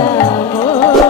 老婆